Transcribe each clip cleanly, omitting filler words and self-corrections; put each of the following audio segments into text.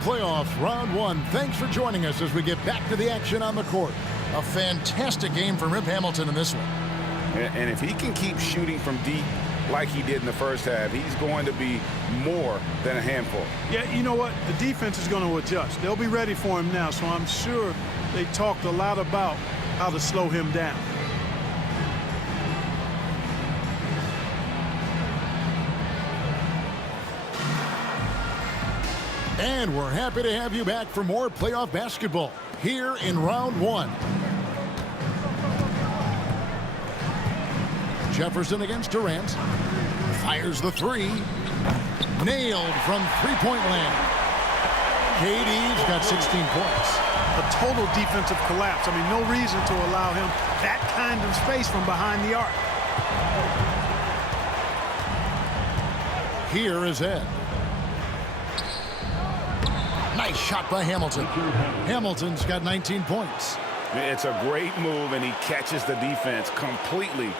Playoff round one. Thanks for joining us as we get back to the action on the court. A fantastic game for Rip Hamilton in this one. And if he can keep shooting from deep like he did in the first half, he's going to be more than a handful. Yeah, you know what? The defense is going to adjust. They'll be ready for him now, so I'm sure they talked a lot about how to slow him down. And we're happy to have you back for more playoff basketball here in round one. Jefferson against Durant. Fires the three. Nailed from three-point land. KD's got 16 points. A total defensive collapse. I mean, no reason to allow him that kind of space from behind the arc. Here is Ed. Nice shot by Hamilton. Hamilton's got 19 points. It's a great move, and he catches the defense completely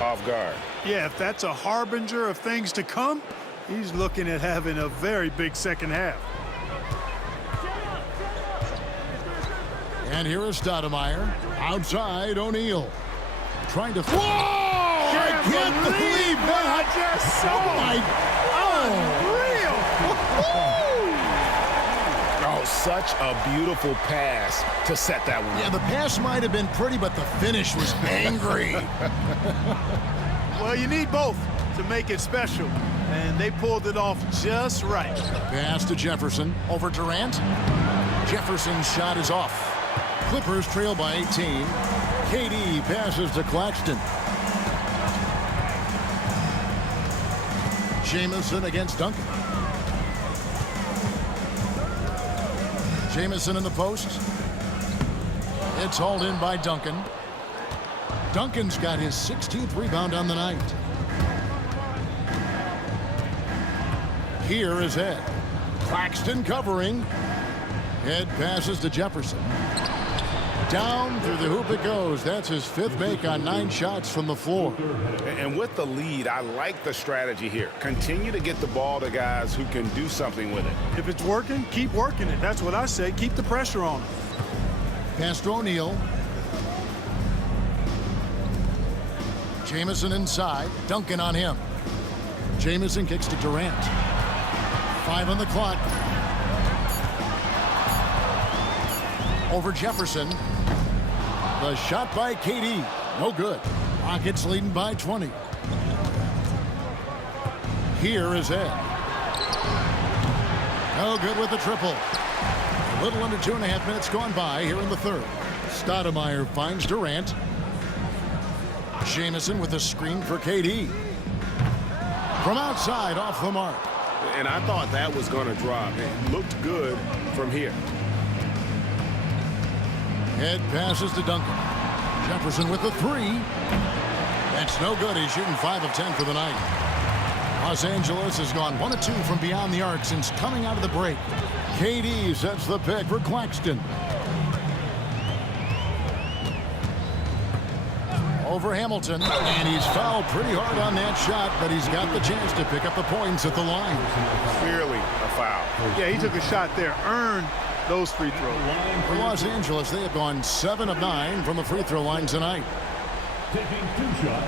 off guard. Yeah, if that's a harbinger of things to come, he's looking at having a very big second half. And here is Stoudemire. Outside, O'Neal. Trying to... Whoa! I can't believe that! I just saw Oh! Oh, such a beautiful pass to set that one. Yeah, the pass might have been pretty, but the finish was angry. Well, you need both to make it special, and they pulled it off just right. Pass to Jefferson. Over Durant. Jefferson's shot is off. Clippers trail by 18. KD passes to Claxton. Jamison against Duncan. Jamison in the post. It's hauled in by Duncan. Duncan's got his 16th rebound on the night. Here is Ed. Claxton covering. Ed passes to Jefferson. Down through the hoop it goes. That's his fifth make on 9 shots from the floor. And with the lead, I like the strategy here. Continue to get the ball to guys who can do something with it. If it's working, keep working it. That's what I say. Keep the pressure on him. Pass to O'Neal. Jamison inside. Duncan on him. Jamison kicks to Durant. 5 on the clock. Over Jefferson. The shot by KD. No good. Rockets leading by 20. Here is Ed. No good with the triple. A little under 2.5 minutes gone by here in the third. Stoudemire finds Durant. Jamison with a screen for KD. From outside, off the mark. And I thought that was going to drop. It looked good from here. Ed passes to Duncan. Jefferson with the three. That's no good. He's shooting 5 of 10 for the night. Los Angeles has gone 1 of 2 from beyond the arc since coming out of the break. KD sets the pick for Claxton. Over Hamilton, and he's fouled pretty hard on that shot, but he's got the chance to pick up the points at the line. Clearly a foul. Yeah, he took a shot there, earned those free throws. For Los Angeles, they have gone 7 of 9 from the free throw line tonight. Taking 2 shots.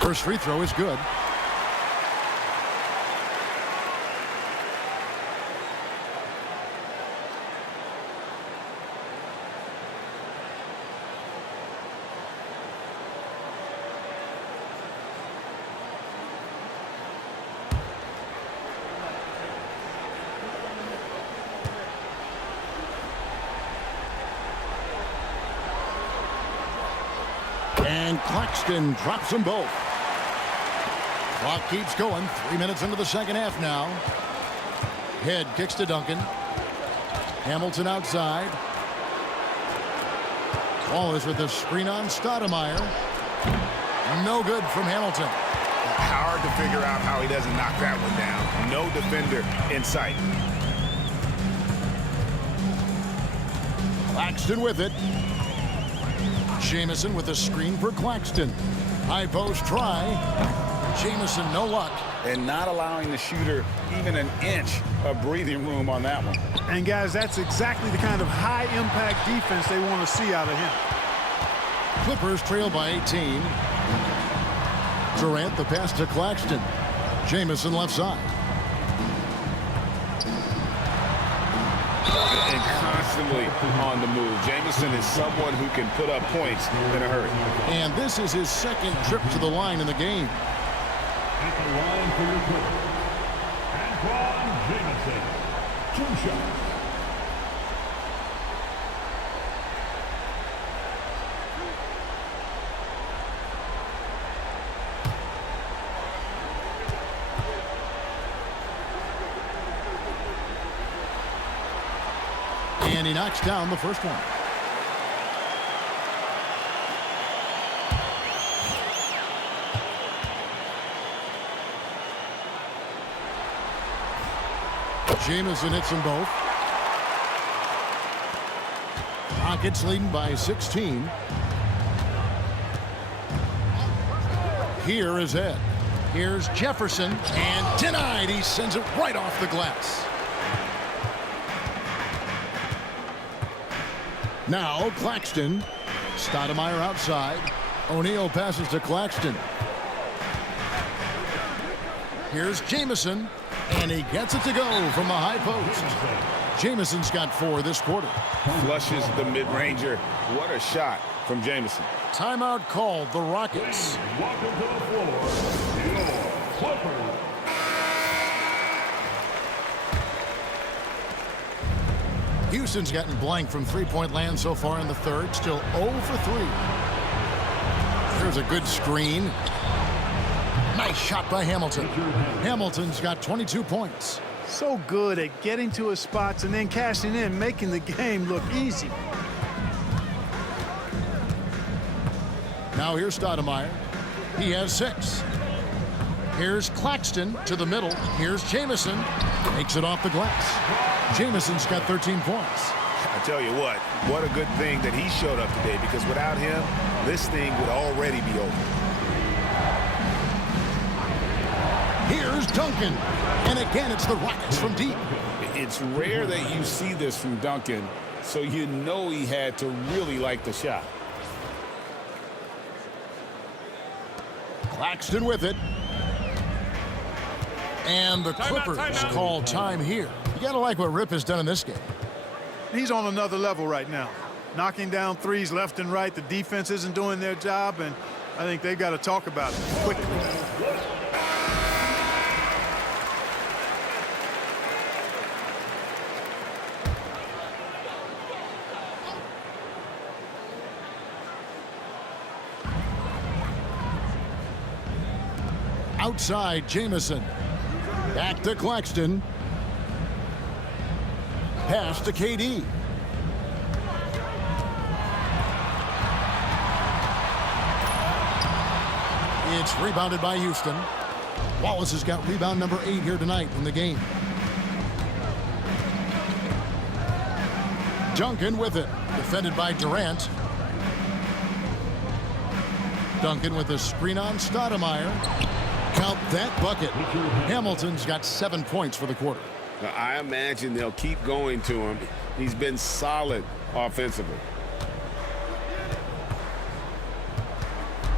First free throw is good. And Claxton drops them both. Clock keeps going. 3 minutes into the second half now. Head kicks to Duncan. Hamilton outside. Wallace with the screen on Stoudemire. No good from Hamilton. Hard to figure out how he doesn't knock that one down. No defender in sight. Claxton with it. Jamison with a screen for Claxton. High post try. Jamison, no luck. And not allowing the shooter even an inch of breathing room on that one. And, guys, that's exactly the kind of high-impact defense they want to see out of him. Clippers trail by 18. Durant the pass to Claxton. Jamison left side. And constantly on the move. Jamison is someone who can put up points in a hurry. And this is his second trip to the line in the game. At the line for your Clippers, Antoine Jamison. 2 shots. And he knocks down the first one. Jamison hits them both. Rockets leading by 16. Here is Ed. Here's Jefferson, and denied. He sends it right off the glass. Now Claxton. Stoudemire outside. O'Neal passes to Claxton. Here's Jamison, and he gets it to go from the high post. Jamison's got 4 this quarter. Flushes the mid-ranger. What a shot from Jamison. Timeout called, the Rockets. Welcome to the floor, your Clippers. Houston's gotten blank from three-point land so far in the third. Still 0 for 3. Here's a good screen. Nice shot by Hamilton. Hamilton's got 22 points. So good at getting to his spots and then cashing in, making the game look easy. Now here's Stoudemire. He has 6. Here's Claxton to the middle. Here's Jamison. Makes it off the glass. Jamison's got 13 points. I tell you what a good thing that he showed up today, because without him, this thing would already be over. Here's Duncan. And again, it's the Rockets from deep. It's rare that you see this from Duncan, so you know he had to really like the shot. Claxton with it. And the Clippers call time here. You got to like what Rip has done in this game. He's on another level right now. Knocking down threes left and right. The defense isn't doing their job, and I think they've got to talk about it quickly. Outside, Jamison. Back to Claxton. Pass to KD. It's rebounded by Houston. Wallace has got rebound number 8 here tonight in the game. Duncan with it. Defended by Durant. Duncan with a screen on Stoudemire. Count that bucket. Hamilton's got 7 points for the quarter. Now, I imagine they'll keep going to him. He's been solid offensively.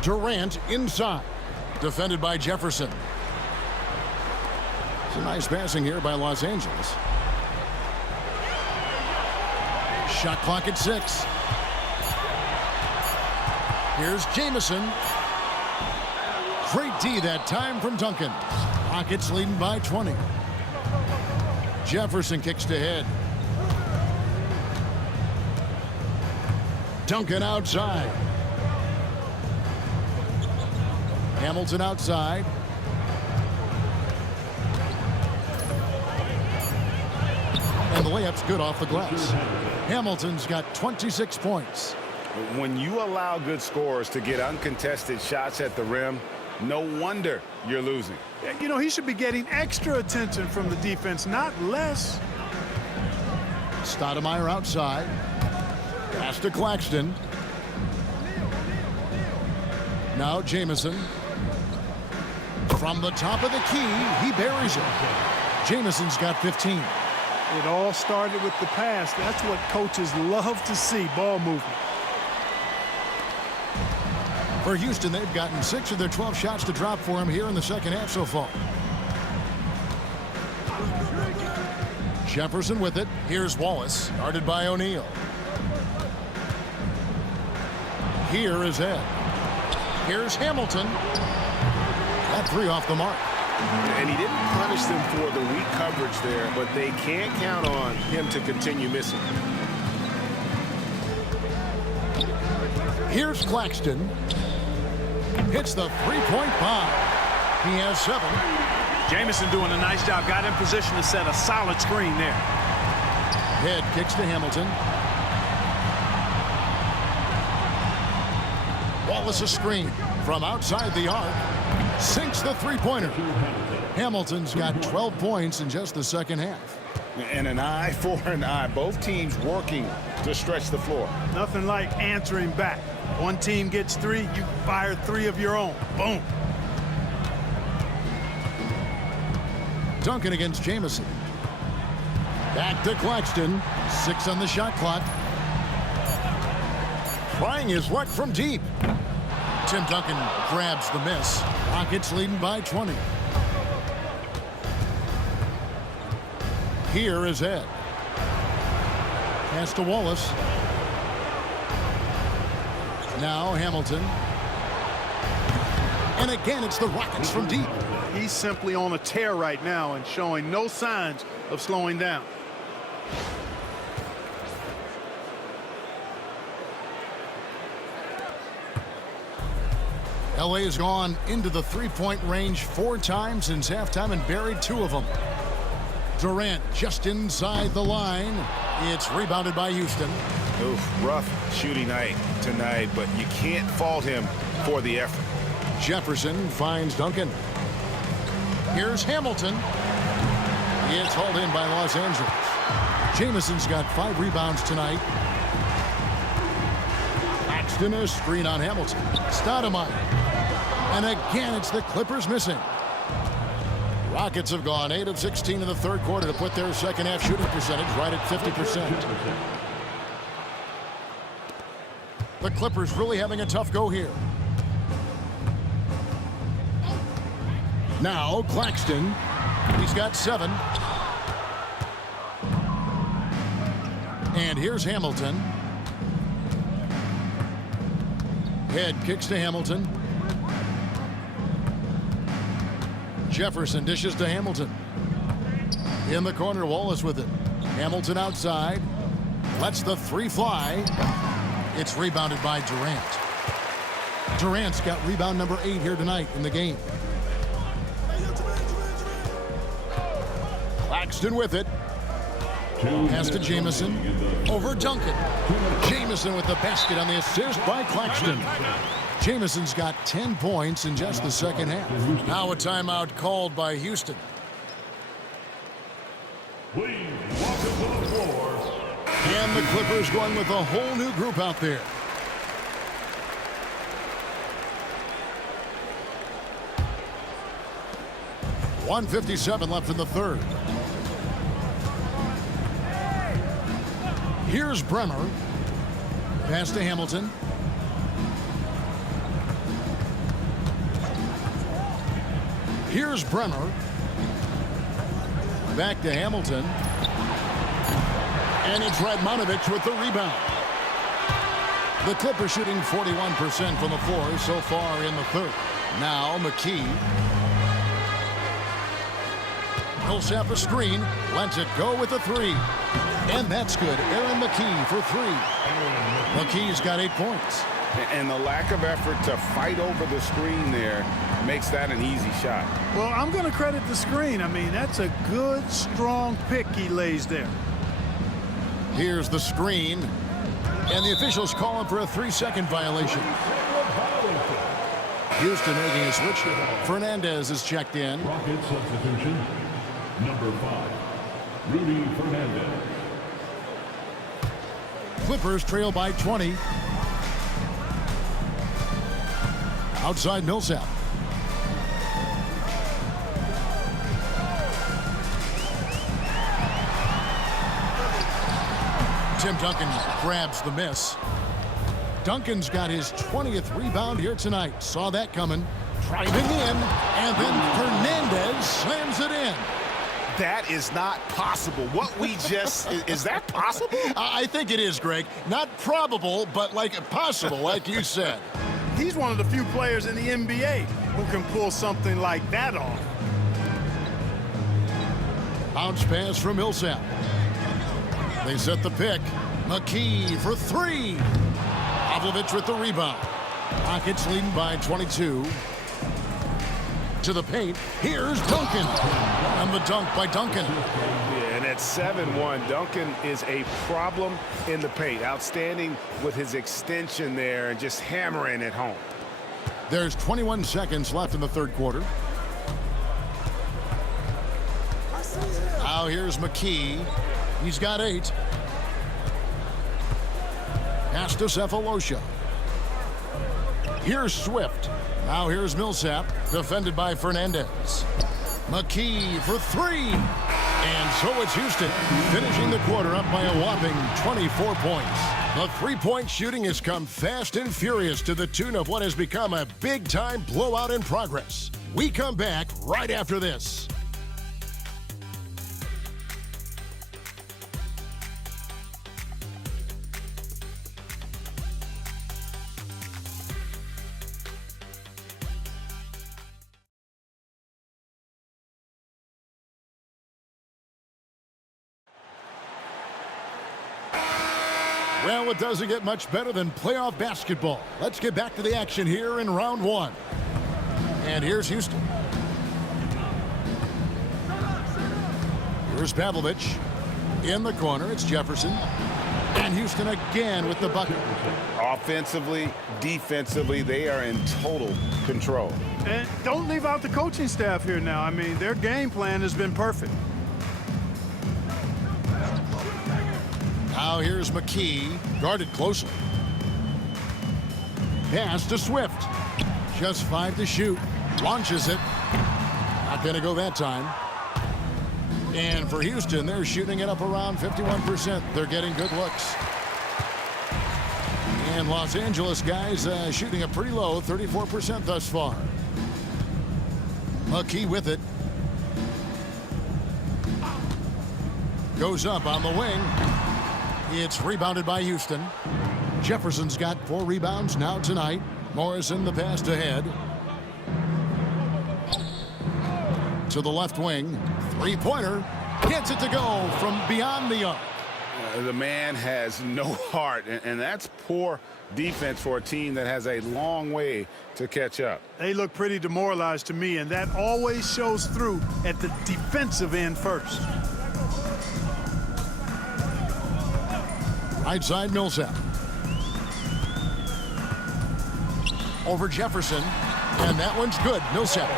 Durant inside. Defended by Jefferson. It's a nice passing here by Los Angeles. Shot clock at 6. Here's Jamison. Great D that time from Duncan. Rockets leading by 20. Jefferson kicks to head. Duncan outside. Hamilton outside. And the layup's good off the glass. Hamilton's got 26 points. When you allow good scorers to get uncontested shots at the rim, No wonder you're losing. You know, he should be getting extra attention from the defense, not less. Stoudemire outside. Pass to Claxton. Now Jamison. From the top of the key, he buries it. Jamison's got 15. It all started with the pass. That's what coaches love to see, ball movement. For Houston, they've gotten 6 of their 12 shots to drop for him here in the second half so far. Jefferson with it. Here's Wallace, guarded by O'Neal. Here is Ed. Here's Hamilton. That 3 off the mark. And he didn't punish them for the weak coverage there, but they can't count on him to continue missing. Here's Claxton. Hits the three-point bomb. He has 7. Jamison doing a nice job. Got in position to set a solid screen there. Head kicks to Hamilton. Wallace a screen from outside the arc. Sinks the three-pointer. Hamilton's got 12 points in just the second half. And an eye for an eye. Both teams working to stretch the floor. Nothing like answering back. One team gets 3, you fire 3 of your own. Boom. Duncan against Jamison. Back to Claxton. 6 on the shot clock. Trying his luck from deep. Tim Duncan grabs the miss. Rockets leading by 20. Here is Ed. Pass to Wallace. Now Hamilton. And again, it's the Rockets from deep. He's simply on a tear right now and showing no signs of slowing down. LA has gone into the three-point range 4 times since halftime and buried 2 of them. Durant just inside the line. It's rebounded by Houston. Oof, rough shooting night tonight, but you can't fault him for the effort. Jefferson finds Duncan. Here's Hamilton. It's hauled in by Los Angeles. Jamison's got 5 rebounds tonight. Claxton a screen on Hamilton. Stoudemire. And again, it's the Clippers missing. Rockets have gone 8 of 16 in the third quarter to put their second half shooting percentage right at 50%. The Clippers really having a tough go here. Now Claxton. He's got 7. And here's Hamilton. Head kicks to Hamilton. Jefferson dishes to Hamilton. In the corner, Wallace with it. Hamilton outside. Lets the 3 fly. It's rebounded by Durant. Durant's got rebound number 8 here tonight in the game. Claxton with it. Pass to Jamison. Over Duncan. Jamison with the basket on the assist by Claxton. Jamison's got 10 points in just the second half. Now a timeout called by Houston. Please welcome to the floor. And the Clippers going with a whole new group out there. .157 left in the third. Here's Bremer. Pass to Hamilton. Here's Bremer. Back to Hamilton. And it's Radmanovich with the rebound. The Clippers shooting 41% from the floor so far in the third. Now McKee. Millsap a screen. Lets it go with a 3. And that's good. Aaron McKee for 3. McKee's got 8 points. And the lack of effort to fight over the screen there makes that an easy shot. Well, I'm going to credit the screen. I mean, that's a good, strong pick he lays there. Here's the screen. And the officials call him for a 3-second violation. Houston making a switch. Fernandez is checked in. Rocket substitution. Number 5, Rudy Fernandez. Clippers trail by 20. Outside Millsap. Tim Duncan grabs the miss. Duncan's got his 20th rebound here tonight. Saw that coming. Driving in, and then Fernandez slams it in. That is not possible. What we just, is that possible? I think it is, Greg. Not probable, but like possible, like you said. He's one of the few players in the NBA who can pull something like that off. Bounce pass from Millsap. They set the pick. McKee for 3. Pavlovic with the rebound. Rockets leading by 22. To the paint. Here's Duncan. And the dunk by Duncan. Yeah, and at 7-1, Duncan is a problem in the paint. Outstanding with his extension there and just hammering it home. There's 21 seconds left in the third quarter. Now here's McKee. He's got 8. Pass to Cephalosha. Here's Swift. Now here's Millsap, defended by Fernandez. McKee for 3. And so it's Houston, finishing the quarter up by a whopping 24 points. The three-point shooting has come fast and furious to the tune of what has become a big-time blowout in progress. We come back right after this. Well, it doesn't get much better than playoff basketball. Let's get back to the action here in round 1. And here's Houston. Here's Pavlovic. In the corner, it's Jefferson. And Houston again with the bucket. Offensively, defensively, they are in total control. And don't leave out the coaching staff here now. I mean, their game plan has been perfect. Now here's McKee, guarded closely. Pass to Swift. Just 5 to shoot. Launches it. Not going to go that time. And for Houston, they're shooting it up around 51%. They're getting good looks. And Los Angeles guys shooting it pretty low, 34% thus far. McKee with it. Goes up on the wing. It's rebounded by Houston. Jefferson's got 4 rebounds now tonight. Morrison the pass ahead. To the left wing. Three-pointer. Gets it to go from beyond the arc. The man has no heart, and that's poor defense for a team that has a long way to catch up. They look pretty demoralized to me, and that always shows through at the defensive end first. Right side Millsap. Over Jefferson. And that one's good. Millsap.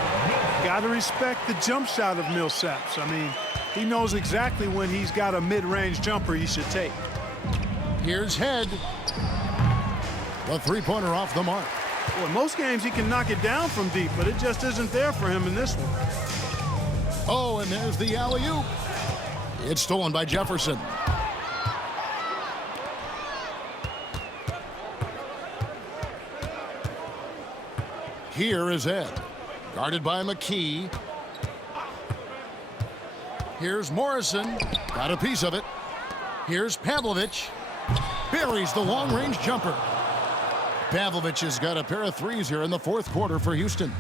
Got to respect the jump shot of Millsap's. I mean, he knows exactly when he's got a mid-range jumper he should take. Here's Head. The three-pointer off the mark. Well, in most games he can knock it down from deep, but it just isn't there for him in this one. Oh, and there's the alley-oop. It's stolen by Jefferson. Here is Ed, guarded by McKee. Here's Morrison, got a piece of it. Here's Pavlovic, buries the long-range jumper. Pavlovic has got a pair of threes here in the fourth quarter for Houston.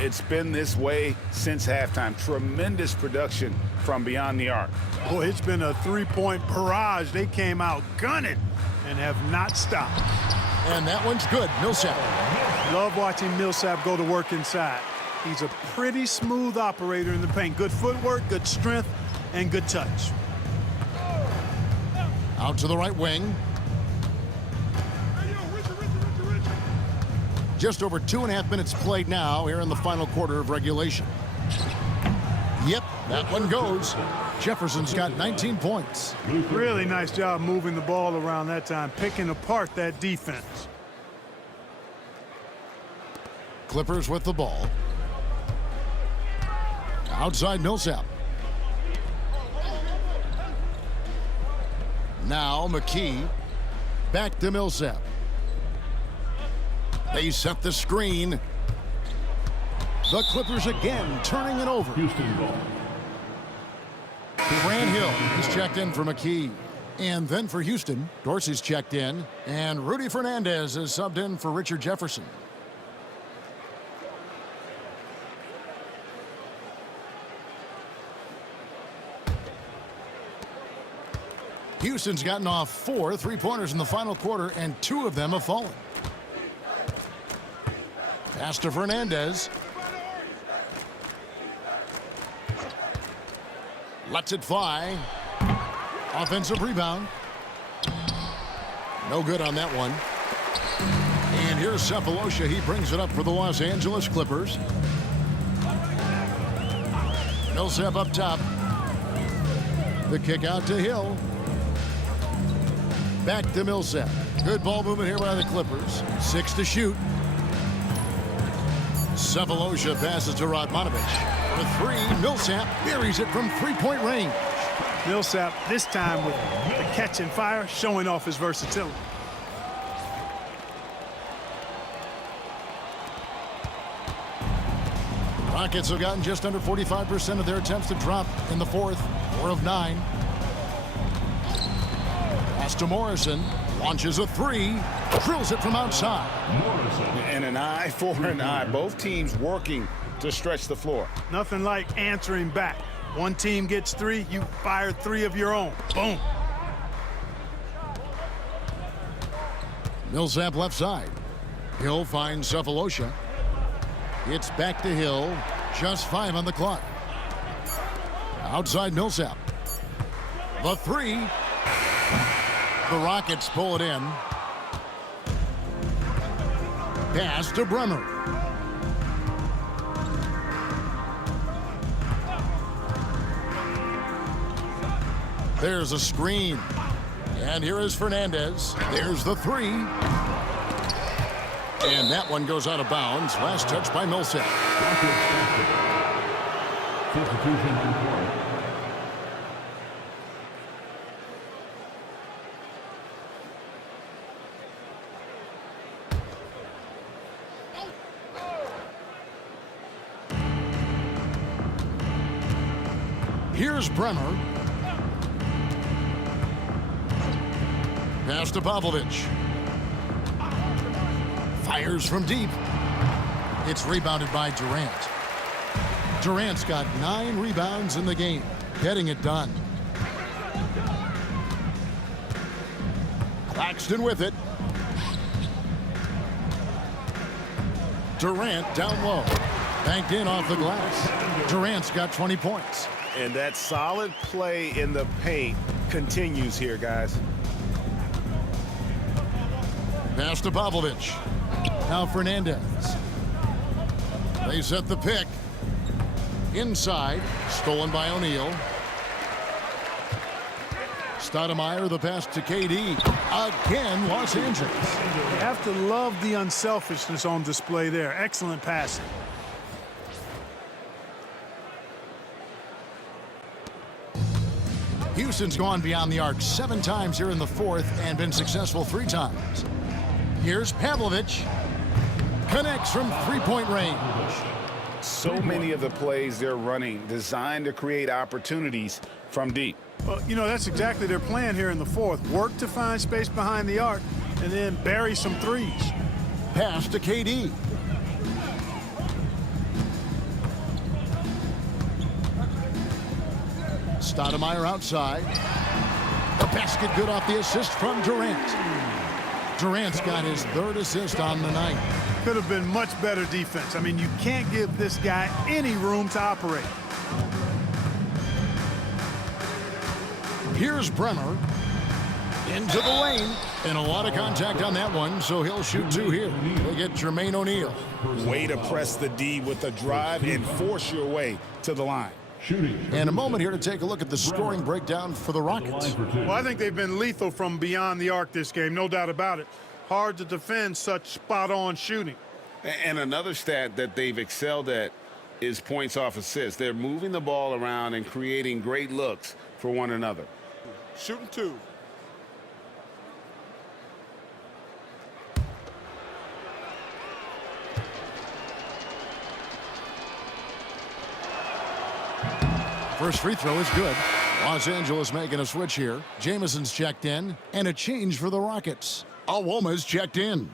It's been this way since halftime. Tremendous production from beyond the arc. Boy, it's been a three-point barrage. They came out gunning and have not stopped. And that one's good. Millsap. Love watching Millsap go to work inside. He's a pretty smooth operator in the paint. Good footwork, good strength, and good touch. Out to the right wing. Just over 2.5 minutes played now here in the final quarter of regulation. Yep, that one goes. Jefferson's got 19 points. Really nice job moving the ball around that time, picking apart that defense. Clippers with the ball. Outside Millsap. Now McKee. Back to Millsap. They set the screen. The Clippers again turning it over. Houston ball. Grant Hill is checked in for McKee. And then for Houston, Dorsey's checked in. And Rudy Fernandez is subbed in for Richard Jefferson. Houston's gotten off 4 3-pointers in the final quarter, and 2 of them have fallen. Pass to Fernandez. Lets it fly. Offensive rebound. No good on that one. And here's Sefolosha. He brings it up for the Los Angeles Clippers. Millsap up top. The kick out to Hill. Back to Millsap. Good ball movement here by the Clippers. 6 to shoot. Sefolosha passes to Radmanovic. For 3, Millsap buries it from 3-point range. Millsap, this time with the catch and fire, showing off his versatility. Rockets have gotten just under 45% of their attempts to drop in the fourth. 4 of 9. Pass to Morrison. Launches a 3. Drills it from outside. Morrison. And an eye for an eye. Both teams working to stretch the floor. Nothing like answering back. One team gets 3, you fire 3 of your own. Boom. Millsap left side. Hill finds Sefolosha. It's back to Hill. Just 5 on the clock. Outside Millsap. The 3. The Rockets pull it in. Pass to Bremer. There's a screen. And here is Fernandez. There's the 3. And that one goes out of bounds. Last touch by Millsap. Substitution on court. Here's Bremer. Pass to Pavlovic. Fires from deep. It's rebounded by Durant. Durant's got 9 rebounds in the game, getting it done. Claxton with it. Durant down low. Banked in off the glass. Durant's got 20 points. And that solid play in the paint continues here, guys. Pass to Pavlovic. Now Fernandez. They set the pick. Inside. Stolen by O'Neal. Stoudemire the pass to KD. Again, Los Angeles. You have to love the unselfishness on display there. Excellent passing. Houston's gone beyond the arc 7 times here in the fourth and been successful 3 times. Here's Pavlovic. Connects from 3-point range. So many of the plays they're running designed to create opportunities from deep. Well, you know, that's exactly their plan here in the fourth. Work to find space behind the arc and then bury some threes. Pass to KD. Stoudemire outside. The basket good off the assist from Durant. Durant's got his 3rd assist on the night. Could have been much better defense. I mean, you can't give this guy any room to operate. Here's Bremer. Into the lane. And a lot of contact on that one, so he'll shoot 2 here. They get Jermaine O'Neal. Way to press the D with the drive and force your way to the line. Shooting. And a moment here to take a look at the scoring breakdown for the Rockets. Well, I think they've been lethal from beyond the arc this game, no doubt about it. Hard to defend such spot-on shooting. And another stat that they've excelled at is points off assists. They're moving the ball around and creating great looks for one another. Shooting 2. First free throw is good. Los Angeles making a switch here. Jamison's checked in, and a change for the Rockets. Awoma's checked in.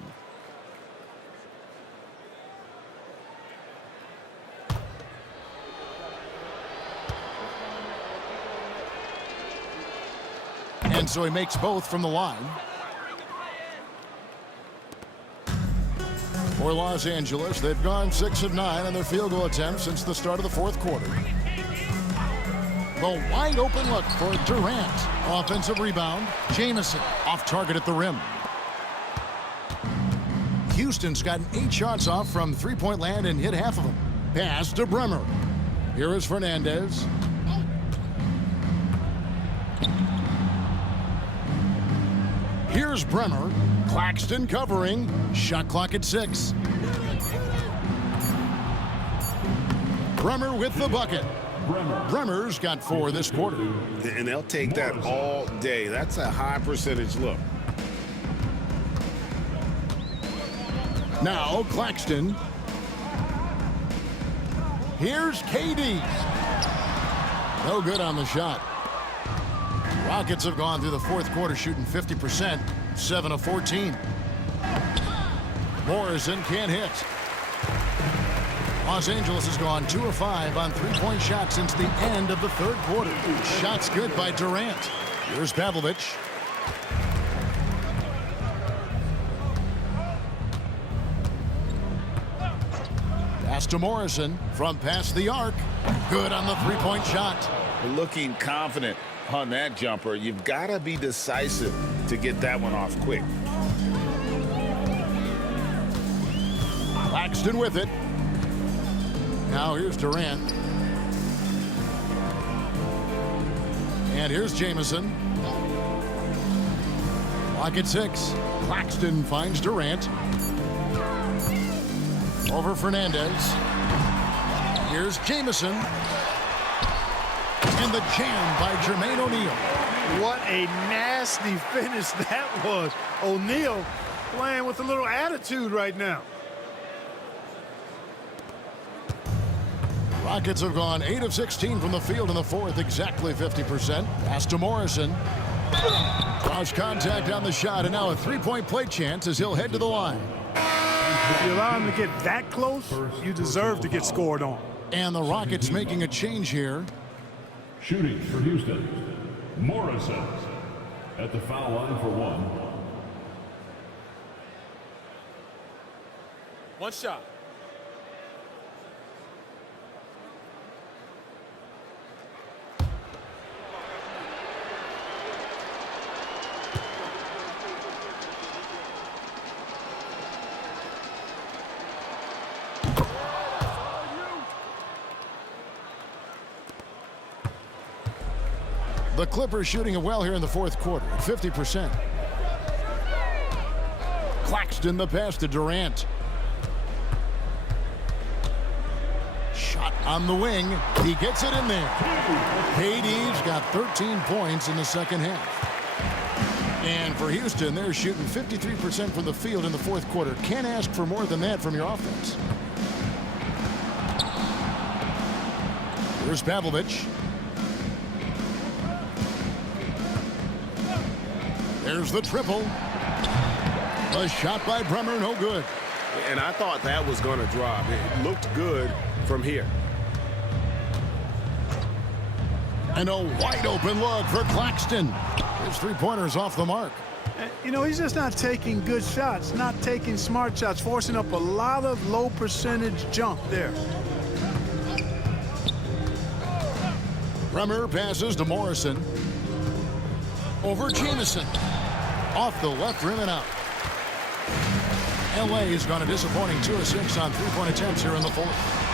And so he makes both from the line. For Los Angeles, they've gone 6 of 9 on their field goal attempts since the start of the fourth quarter. The wide open look for Durant. Offensive rebound. Jamison off target at the rim. Houston's gotten 8 shots off from three-point land and hit half of them. Pass to Bremer. Here is Fernandez. Here's Bremer. Claxton covering. Shot clock at 6. Bremer with the bucket. Bremer's got 4 this quarter. And they'll take that all day. That's a high percentage look. Now Claxton. Here's KD. No good on the shot. Rockets have gone through the fourth quarter shooting 50%, 7 of 14. Morrison can't hit. Los Angeles has gone 2 of 5 on three-point shots since the end of the third quarter. Shots good by Durant. Here's Pavlovich. Pass to Morrison from past the arc. Good on the three-point shot. Looking confident on that jumper. You've got to be decisive to get that one off quick. Claxton with it. Now here's Durant. And here's Jamison. Clock at 6. Claxton finds Durant. Over Fernandez. Here's Jamison. And the jam by Jermaine O'Neal. What a nasty finish that was. O'Neal playing with a little attitude right now. Rockets have gone 8 of 16 from the field in the fourth, exactly 50%. Pass to Morrison. Cross contact on the shot, and now a three-point play chance as he'll head to the line. If you allow him to get that close, you deserve to get scored on. And the Rockets making a change here. Shooting for Houston. Morrison at the foul line for 1. One shot. The Clippers shooting it well here in the fourth quarter at 50%. Claxton the pass to Durant. Shot on the wing. He gets it in there. KD's got 13 points in the second half. And for Houston, they're shooting 53% from the field in the fourth quarter. Can't ask for more than that from your offense. Here's Pavlovich. There's the triple. A shot by Bremer, no good. And I thought that was going to drop. It looked good from here. And a wide open look for Claxton. His three-pointer's off the mark. You know, he's just not taking good shots, not taking smart shots, forcing up a lot of low percentage jump there. Bremer passes to Morrison. Over Jamison. Off the left rim and out. LA has gone a disappointing 2 of 6 on three-point attempts here in the fourth.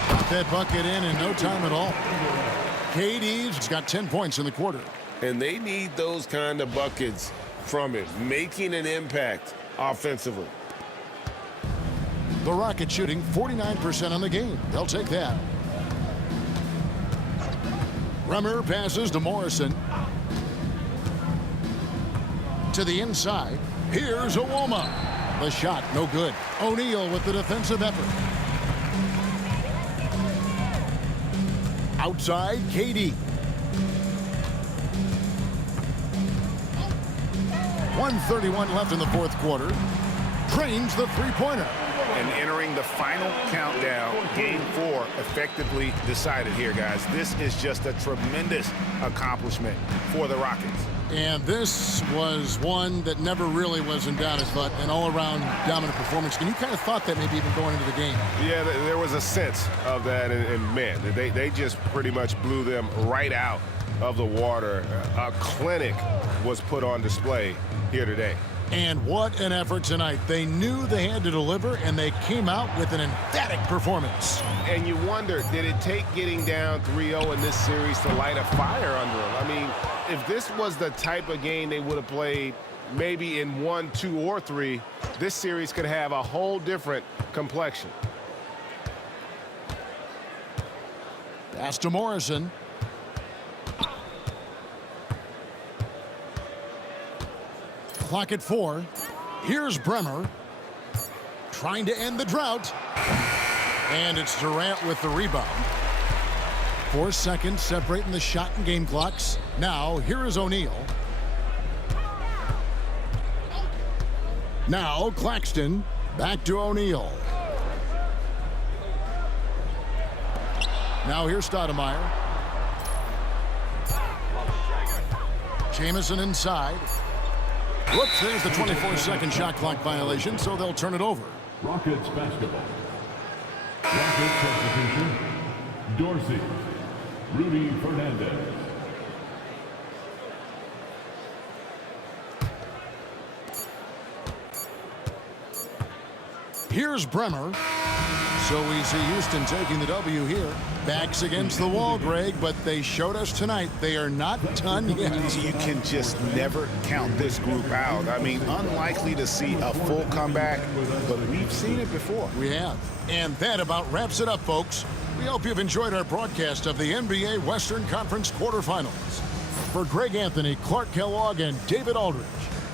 Got that bucket in no time at all. KD's got 10 points in the quarter. And they need those kind of buckets from him, making an impact offensively. The Rockets shooting 49% on the game. They'll take that. Bremer passes to Morrison. To the inside. Here's Uwoma. The shot, no good. O'Neal with the defensive effort. Outside, KD. 1:31 left in the fourth quarter. Drains the three-pointer. And entering the final countdown, game 4 effectively decided here, guys. This is just a tremendous accomplishment for the Rockets. And this was one that never really was in doubt, but an all-around dominant performance. And you kind of thought that maybe even going into the game. Yeah, there was a sense of that, and man, they just pretty much blew them right out of the water. A clinic was put on display here today. And what an effort tonight. They knew they had to deliver, and they came out with an emphatic performance. And you wonder, did it take getting down 3-0 in this series to light a fire under them? I mean, if this was the type of game they would have played maybe in 1, 2, or 3, this series could have a whole different complexion. Pass to Morrison. Clock at 4. Here's Bremer. Trying to end the drought. And it's Durant with the rebound. 4 seconds separating the shot and game clocks. Now, here is O'Neal. Now, Claxton. Back to O'Neal. Now, here's Stoudemire. Jamison inside. Whoops, there's the 24-second shot clock violation, so they'll turn it over. Rockets basketball. Rockets substitution. Dorsey. Rudy Fernandez. Here's Bremer. So we see Houston taking the W here. Backs against the wall, Greg, but they showed us tonight they are not done yet. You can just never count this group out. I mean, unlikely to see a full comeback, but we've seen it before. We have. And that about wraps it up, folks. We hope you've enjoyed our broadcast of the NBA Western Conference quarterfinals. For Greg Anthony, Clark Kellogg, and David Aldridge,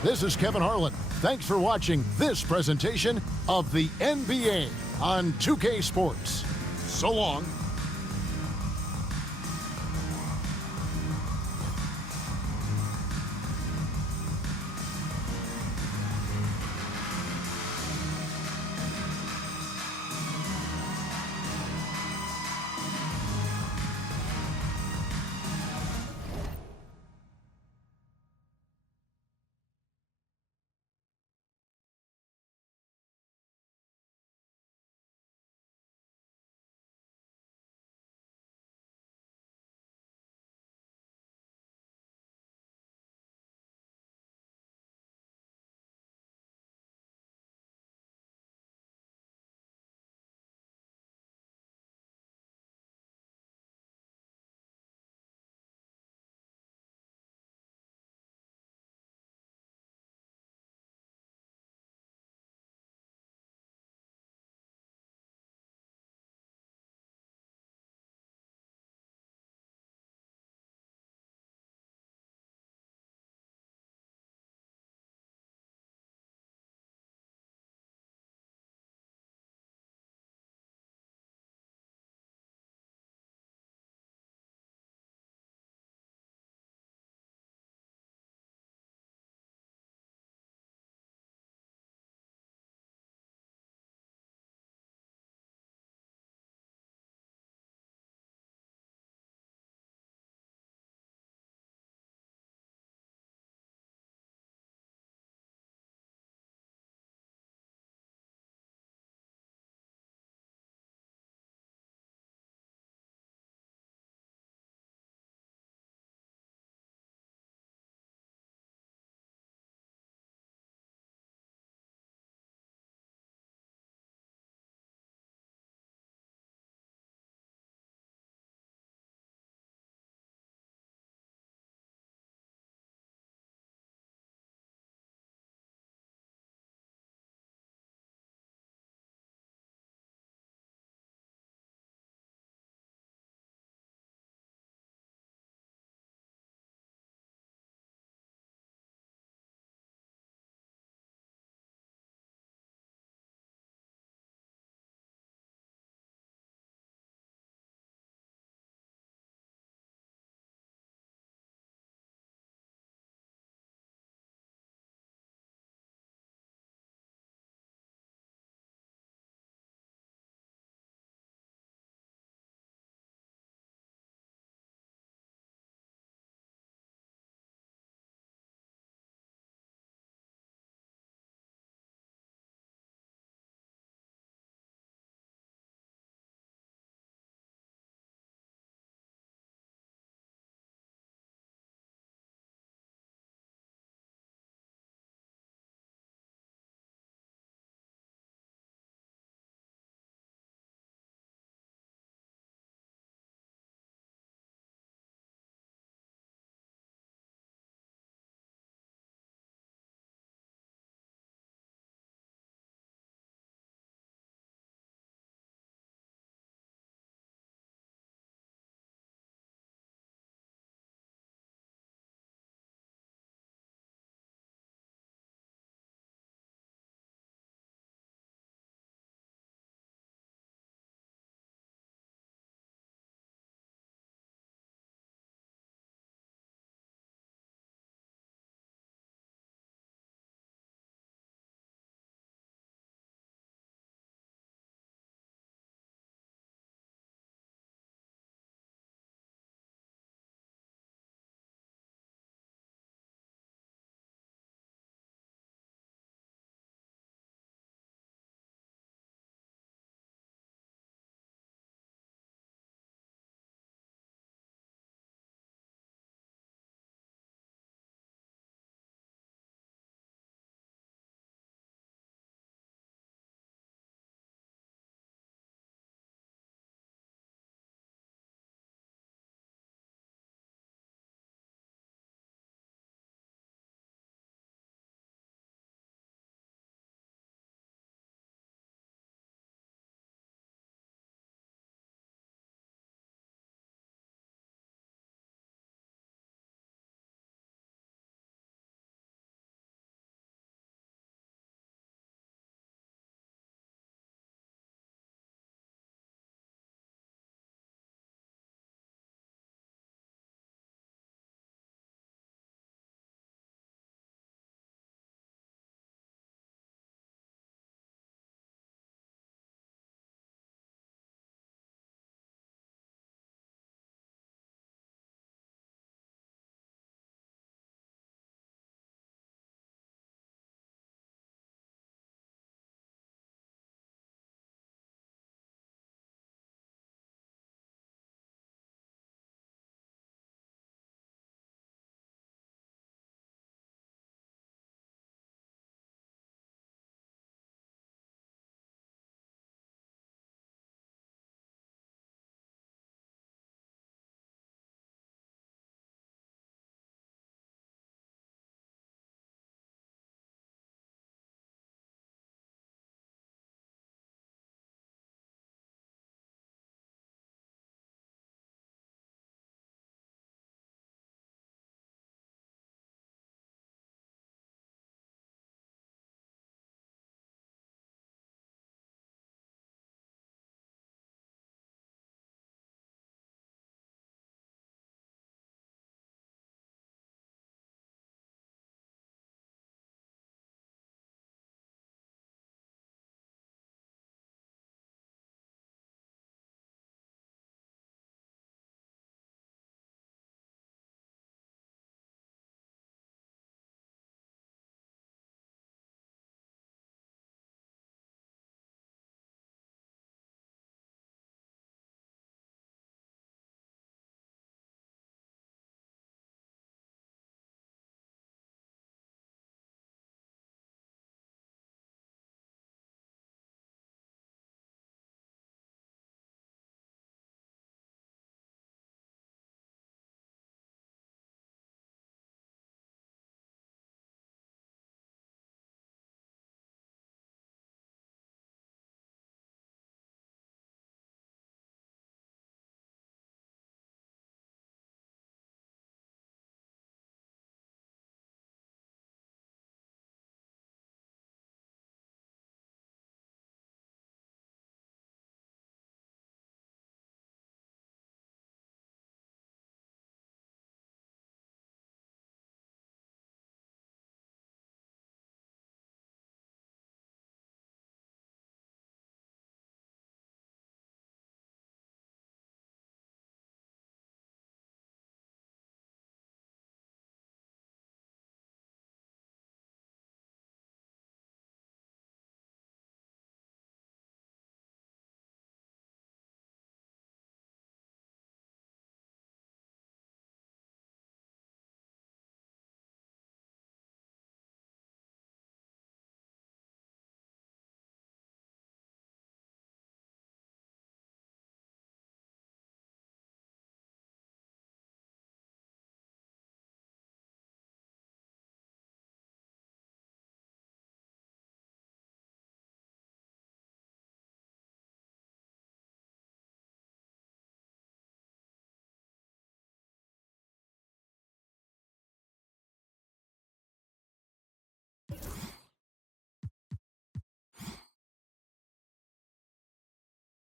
this is Kevin Harlan. Thanks for watching this presentation of the NBA on 2K Sports. So long.